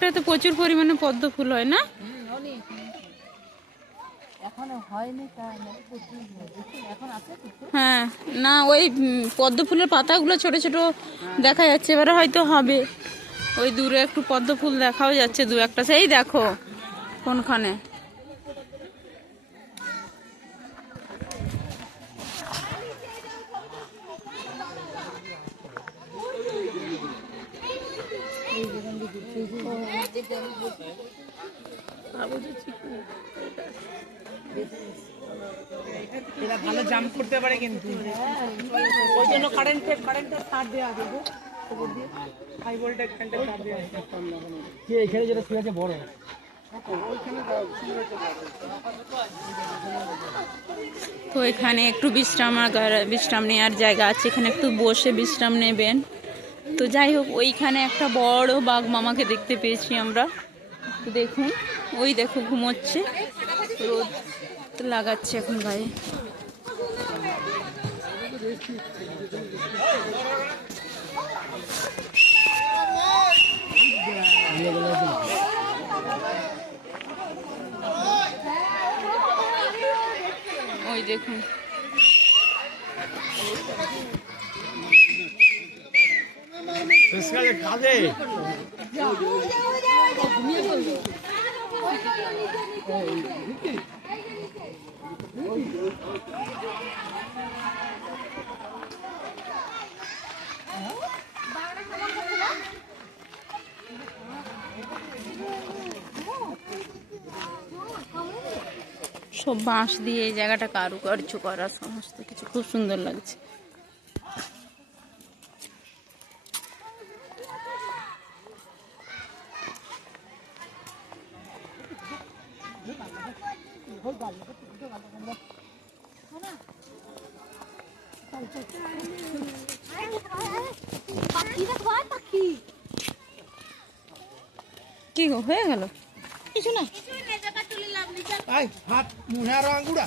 মাঠটাতে প্রচুর পরিমাণে পদ্ম ফুল হয় না? হ্যাঁ, না ওই পদ্ম ফুলের পাতাগুলো ছোট ছোট দেখা যাচ্ছে, এবারে হয়তো হবে। ওই দূরে একটু পদ্ম ফুল দেখাও যাচ্ছে দু একটা, সেই দেখো কোনখানে। এরা ভালো জাম্প করতে পারে, কিন্তু ওই জন্য কারেন্টের তার দেওয়া আছে, হাই ভোল্টেজ কারেন্টের তার দেওয়া আছে। কি এখানে যেটা শুয়ে আছে বড়, তো এখানে একটু বিশ্রাম নেওয়ার জায়গা আছে, এখানে একটু বসে বিশ্রাম নেবেন। তো যাই হোক, ওইখানে একটা বড় বাঘ মামাকে দেখতে পেয়েছি আমরা। তো দেখুন, ওই দেখো ঘুমোচ্ছে, রোদ লাগাচ্ছে এখন গায়ে। ওই দেখুন, সব বাঁশ দিয়ে এই জায়গাটা কারুকার্য করা, সমস্ত কিছু খুব সুন্দর লাগছে। কি গো, হয়ে গেল? কিছু না, হাত মুহে আর আঙ্গুরা